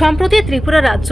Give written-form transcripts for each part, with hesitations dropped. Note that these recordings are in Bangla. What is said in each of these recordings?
সম্প্রতি ত্রিপুরা রাজ্য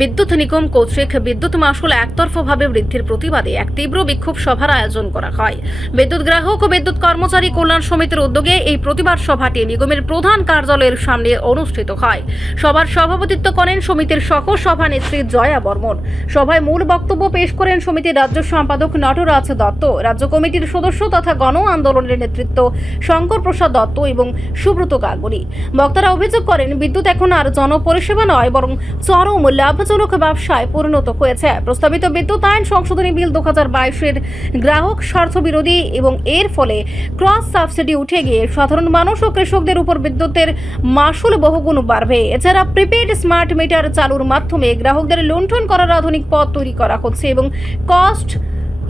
বিদ্যুৎ নিগম কর্তৃক বিদ্যুৎ মাশুল একতরফাভাবে বৃদ্ধির প্রতিবাদে এক তীব্র বিক্ষোভ সভার আয়োজন করা হয়। বিদ্যুৎ গ্রাহক ও বিদ্যুৎ কর্মচারী কল্যাণ সমিতির উদ্যোগে এই প্রতিবাদ সভাটি নিগমের প্রধান কার্যালয়ের সামনে অনুষ্ঠিত হয়। সভার সভাপতিত্ব করেন সমিতির সহ সভানেত্রী জয়া বর্মন। সভায় মূল বক্তব্য পেশ করেন সমিতির রাজ্য সম্পাদক নটরাজ দত্ত, রাজ্য কমিটির সদস্য তথা গণ আন্দোলনের নেতৃত্ব শঙ্কর প্রসাদ দত্ত এবং সুব্রত গাঙ্গুলি। বক্তারা অভিযোগ করেন, বিদ্যুৎ এখন আর জনপরিষেবা নয়, বরং চরম লাভজনক ব্যবসায় পরিণত হয়েছে। প্রস্তাবিত বিদ্যুৎ আইন সংশোধনী বিল 2022-এর গ্রাহক স্বার্থ বিরোধী এবং এর ফলে ক্রস সাবসিডি উঠে গিয়ে সাধারণ মানুষ ও কৃষকদের উপর বিদ্যুতের মাশুল বহুগুণ বাড়বে। এছাড়া প্রিপেড স্মার্ট মিটার চালুর মাধ্যমে গ্রাহকদের লুণ্ঠন করার আধুনিক পথ তৈরি করা হচ্ছে এবং কস্ট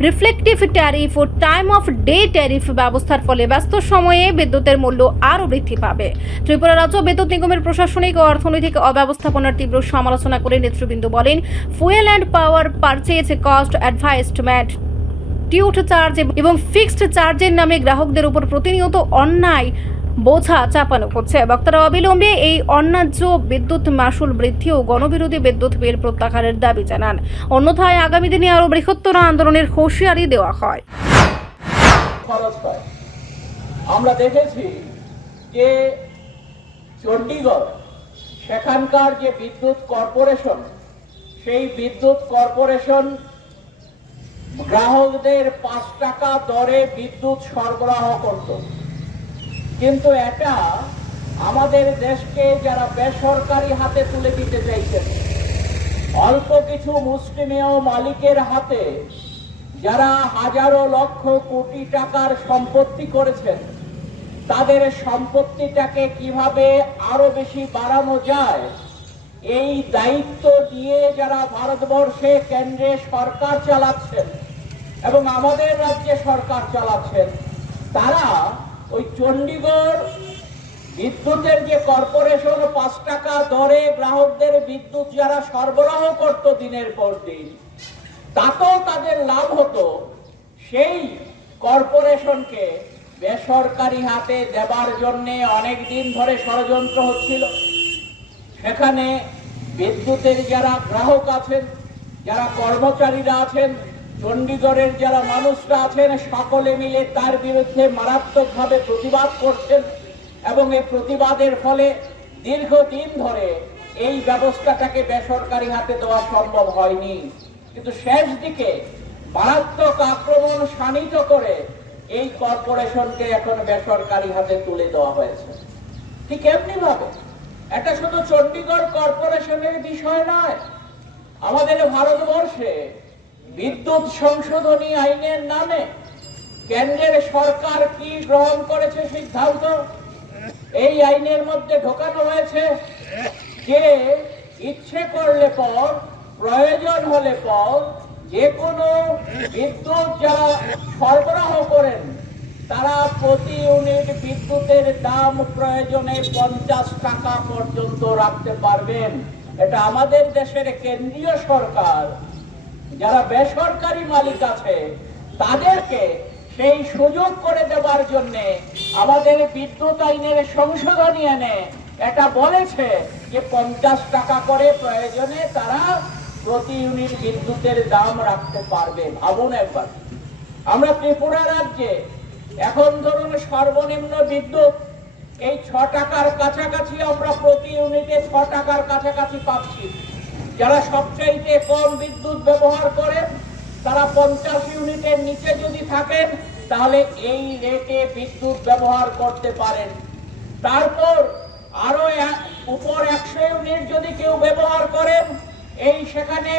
রিফ্লেকটিভ ট্যারিফ ও টাইম অফ ডে ট্যারিফ ব্যবস্থার ফলে ব্যস্ত সময়ে বিদ্যুতের মূল্য আরও বৃদ্ধি পাবে। ত্রিপুরা রাজ্য বিদ্যুৎ নিগমের প্রশাসনিক ও অর্থনৈতিক অব্যবস্থাপনার তীব্র সমালোচনা করে নেতৃবৃন্দ বলেন, fuel and power purchase cost advisement টিউট চার্জ এবং ফিক্সড চার্জের নামে গ্রাহকদের উপর প্রতিনিয়ত অন্যায় বোঝা চাপানো হচ্ছে। বক্তারা অবিলম্বে এই অন্যায্য বিদ্যুৎ মাশুল বৃদ্ধি ও গণবিরোধী বিদ্যুৎ বিল প্রত্যাহারের দাবি জানান। অন্যথায় আগামী দিনে আরো বৃহত্তর আন্দোলনের হুঁশিয়ারি দেওয়া হয়। আমরা দেখেছি যে চণ্ডীগড় সেখানকার যে বিদ্যুৎ কর্পোরেশন, সেই বিদ্যুৎ কর্পোরেশন গ্রাহকদের 5 টাকা দরে বিদ্যুৎ সরবরাহ করত। কিন্তু এটা আমাদের দেশকে যারা বেসরকারি হাতে তুলে দিতে চাইছেন, অল্প কিছু মুষ্টিমেয় মালিকের হাতে, যারা হাজারো লক্ষ কোটি টাকার সম্পত্তি করেছেন, তাদের সম্পত্তিটাকে কিভাবে আরো বেশি বাড়ানো যায় এই দায়িত্ব দিয়ে যারা ভারতবর্ষে কেন্দ্রে সরকার চালাচ্ছেন এবং আমাদের রাজ্যে সরকার চালাচ্ছেন, তারা ওই চণ্ডীগড় বিদ্যুতের যে কর্পোরেশন 5 টাকা দরে গ্রাহকদের বিদ্যুৎ যারা সরবরাহ করত দিনের পর দিন, তাতেও তাদের লাভ হতো, সেই কর্পোরেশনকে বেসরকারি হাতে দেবার জন্য অনেক দিন ধরে ষড়যন্ত্র হচ্ছিল। সেখানে বিদ্যুতের যারা গ্রাহক আছেন, যারা কর্মচারীরা আছেন, চণ্ডীগড়ের যারা মানুষরা আছেন, সকলে মিলে তার বিরুদ্ধে মারাত্মকভাবে প্রতিবাদ করছেন এবং এই প্রতিবাদের ফলে দীর্ঘদিন ধরে এই ব্যবস্থাটাকে বেসরকারি হাতে দেওয়া সম্ভব হয়নি। কিন্তু শেষ দিকে মারাত্মক আক্রমণ শাণিত করে এই কর্পোরেশনকে এখন বেসরকারি হাতে তুলে দেওয়া হয়েছে। ঠিক এমনি ভাবে এটা শুধু চণ্ডীগড় কর্পোরেশনের বিষয় নয়, আমাদের ভারতবর্ষে বিদ্যুৎ সংশোধনী আইনের নামে কেন্দ্রের সরকার কি গ্রহণ করেছে সিদ্ধান্ত, এই আইনের মধ্যে ঢোকানো হয়েছে যে ইচ্ছে করলে পর, প্রয়োজন হলে পর, যে কোনো বিদ্যুৎ যারা সরবরাহ করেন তারা প্রতি ইউনিট বিদ্যুতের দাম প্রয়োজনে 50 টাকা পর্যন্ত রাখতে পারবেন। এটা আমাদের দেশের কেন্দ্রীয় সরকার যারা বেসরকারি মালিক আছে তাদেরকে সেই সুযোগ করে দেওয়ার জন্য আমাদের বিদ্যুৎ আইনের সংশোধনী এনে এটা বলেছে যে 50 টাকা করে প্রয়োজনে তারা প্রতি ইউনিট বিদ্যুতের দাম রাখতে পারবে। ভাবুন একবার, আমরা ত্রিপুরা রাজ্যে এখন ধরুন সর্বনিম্ন বিদ্যুৎ এই 6 টাকার কাছাকাছি, আমরা প্রতি ইউনিটে 6 টাকার কাছাকাছি পাচ্ছি। যারা সবচাইতে কম বিদ্যুৎ ব্যবহার করেন তারা 50 ইউনিটের নিচে যদি থাকেন তাহলে এই রেটে বিদ্যুৎ ব্যবহার করতে পারেন। তারপর আরো উপর 100 ইউনিট যদি কেউ ব্যবহার করেন, এই সেখানে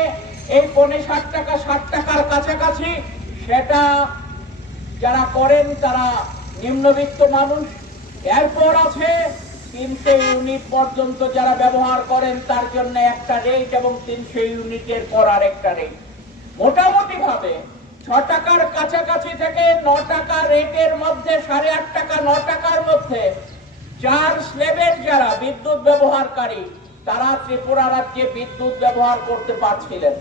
এই 60 টাকা 60 টাকার কাছাকাছি, সেটা যারা করেন তারা নিম্নবিত্ত মানুষ। এরপর আছে 300 ইউনিট পর্যন্ত যারা ব্যবহার করেন তার জন্য একটা রেট এবং 300 ইউনিটের পর আরেকটা রেট। মোটামুটি ভাবে 6 টাকার কাছাকাছি থেকে 9 টাকা রেটের মধ্যে, 8.5 টাকা 9 টাকার মধ্যে 4 স্ল্যাবের যারা বিদ্যুৎ ব্যবহারকারী তারা ত্রিপুরা রাজ্যে বিদ্যুৎ ব্যবহার করতে পারছিলেন।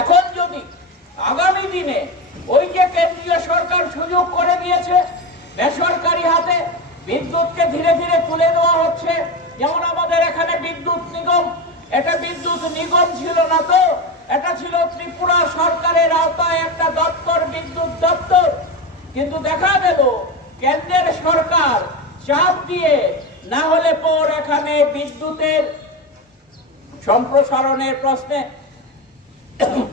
এখন যদি আগামী দিনে ওই যে কেন্দ্রীয় সরকার সুযোগ করে দিয়েছে বেসরকারি হাতে বিদ্যুৎকে ধীরে ধীরে তুলে দেওয়া হচ্ছে, যেমন আমাদের এখানে বিদ্যুৎ নিগম এটা বিদ্যুৎ নিগম ছিল না তো, এটা ছিল ত্রিপুরা সরকারের আওতায় একটা দপ্তর, বিদ্যুৎ দপ্তর। কিন্তু দেখা গেল কেন্দ্রের সরকার চাপ দিয়ে না হলে পর এখানে বিদ্যুতের সম্প্রসারণের প্রশ্নে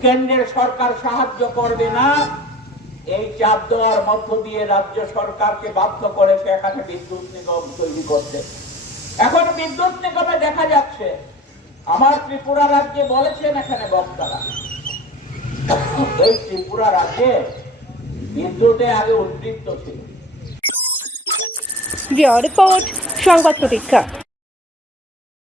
কেন্দ্রের সরকার সাহায্য করবে না, এই চাপ দেওয়ার মধ্য দিয়ে রাজ্য সরকারকে বাধ্য করেছে এখানে বিদ্যুৎ নিগম তৈরি করতে। এখন বিদ্যুৎ নিগমে দেখা যাচ্ছে, আমার ত্রিপুরা রাজ্যে বলেছেন এখানে বক্তারা, এই ত্রিপুরা রাজ্যে বিদ্যুতে আগে উদ্বৃত্ত ছিল। রিপোর্ট সংবাদ প্রতীক্ষা।